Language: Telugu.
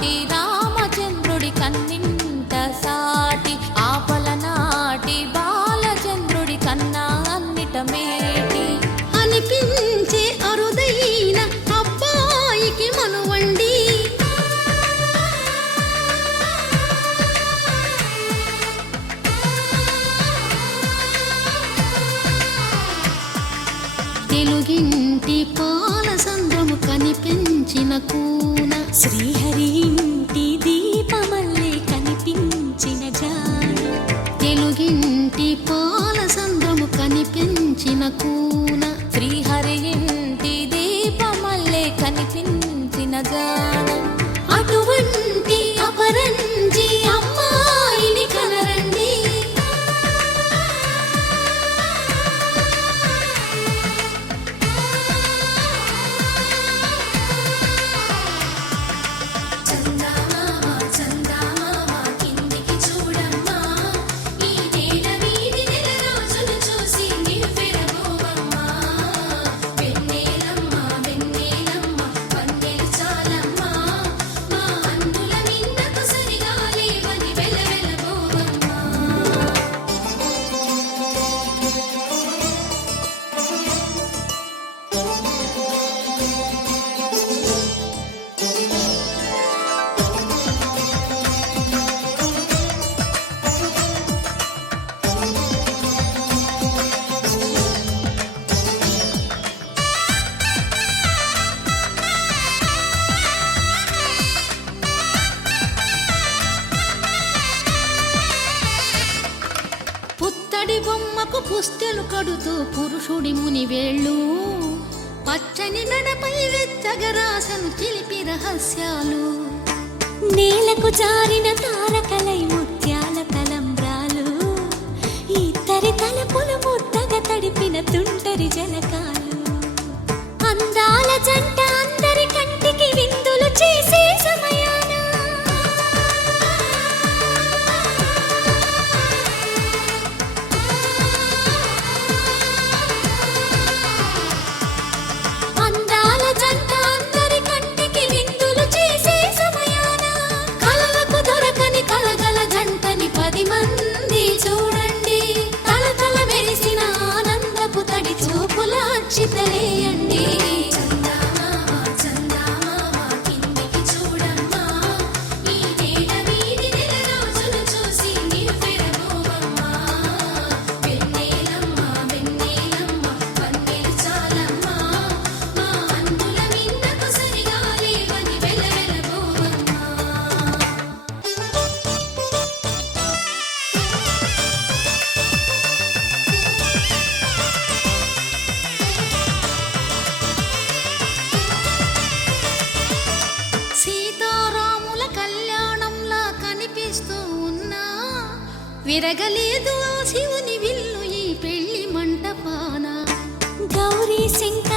నాటి రామచంద్రుడి కన్నింట సాటి ఆపలనాటి బాలచంద్రుడి కన్నా అన్నిట మేటి అనిపించే అరుదైన అబ్బాయికి మనువండి తెలుగింటి పాలసంద్రము కనిపించిన కూన శ్రీహరి ఇంటి దీపమల్లే కనిపించిన జాన తెలుగింటి పాలసంద్రము కనిపించిన కూన శ్రీహరి ఇంటి దీపమల్లే కనిపించిన జాన అటువంటి అపరంజి అమ్మాయిని కనరండి పుత్తడి బొమ్మకు పుస్తెలు కడుతూ పురుషుడి ముని వేళ్ళు పచ్చని మెడపై వెచ్చగరాసను చిలిపి రహస్యాలు నేలకు జారిన తారకలై ముత్యాల తలంబ్రాలు ఇద్దరి తలపులు ముద్దగా తడిపిన తుంటరి జలకాలు అందాల జంట అందరి కంటికి విందులు చేసే సమయాన అందాల జంట అందరి కంటికి విందులు చేసే సమయాన కలలకు దొరకని కలగల జంటని 10 మంది చూడండి తలతల మెరిసిన ఆనందపు తడి చూపుల అక్షితలేయండి సీతారాముల కళ్యాణంలా కనిపిస్తూ ఉన్నా విరగలేదు ఆ శివుని విల్లు ఈ పెళ్లి మంటపాన గౌరీ శంకర